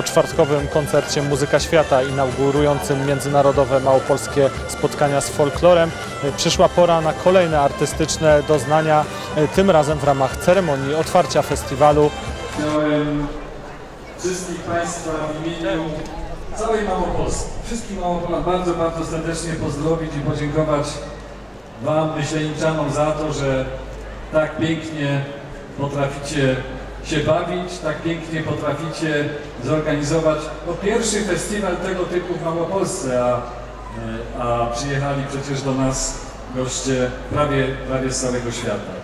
Po czwartkowym koncercie Muzyka Świata inaugurującym międzynarodowe małopolskie spotkania z folklorem przyszła pora na kolejne artystyczne doznania, tym razem w ramach ceremonii otwarcia festiwalu. Chciałem wszystkich Państwa w imieniu całej Małopolski, wszystkich Małopolan bardzo, bardzo serdecznie pozdrowić i podziękować Wam, Myśleniczanom za to, że tak pięknie potraficie się bawić, tak pięknie potraficie zorganizować no, pierwszy festiwal tego typu w Małopolsce, a, a przyjechali przecież do nas goście prawie, prawie z całego świata.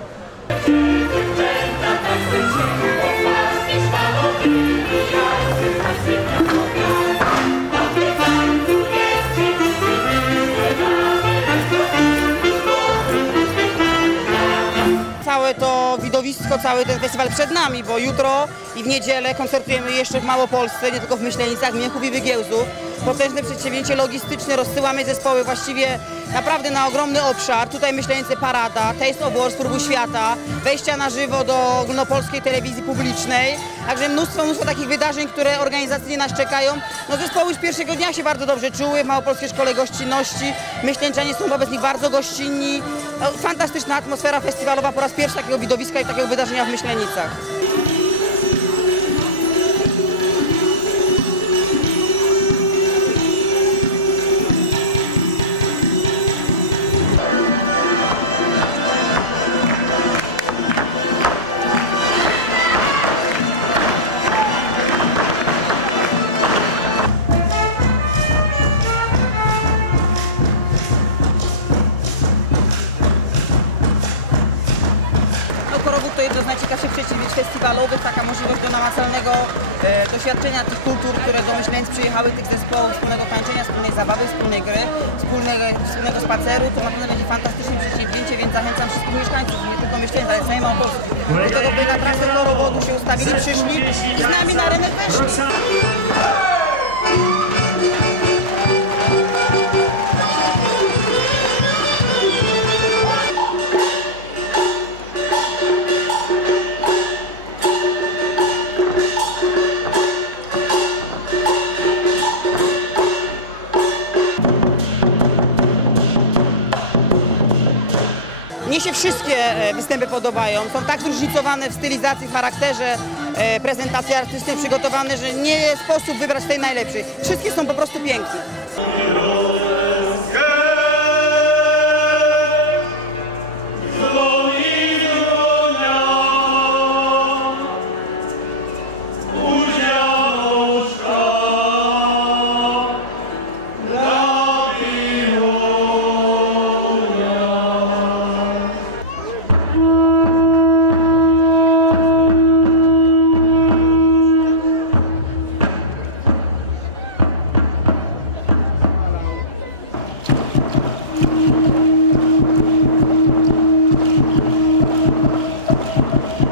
Cały ten festiwal przed nami, bo jutro i w niedzielę koncertujemy jeszcze w Małopolsce, nie tylko w Myślenicach, Miechów i Wygiełzów. Potężne przedsięwzięcie logistyczne, rozsyłamy zespoły właściwie naprawdę na ogromny obszar. Tutaj Myślenice Parada, Taste of War, Spróbuj Świata, wejścia na żywo do ogólnopolskiej telewizji publicznej. Także mnóstwo, mnóstwo takich wydarzeń, które organizacyjnie nas czekają. No zespoły już pierwszego dnia się bardzo dobrze czuły w Małopolskiej Szkole Gościnności. Myśleńczanie są wobec nich bardzo gościnni. No, fantastyczna atmosfera festiwalowa, po raz pierwszy takiego widowiska i takiego wydarzenia w Myślenicach. Korowód to jedno z najciekawszych przedsięwzięć festiwalowych, taka możliwość do namacalnego e, doświadczenia tych kultur, które do Myślenic przyjechały, tych zespołów, wspólnego tańczenia, wspólnej zabawy, wspólnej gry, wspólnego, wspólnego spaceru. To na pewno będzie fantastyczne przedsięwzięcie, więc zachęcam wszystkich mieszkańców, nie tylko Myślenic, ale całej Małopolski, do tego, by na trasę Korowodu się ustawili, przyszli i z nami na rynek weszli. Się wszystkie e, występy podobają. Są tak zróżnicowane w stylizacji, w charakterze, e, prezentacji artystycznej przygotowane, że nie sposób wybrać tej najlepszej. Wszystkie są po prostu piękne. ハハハハ!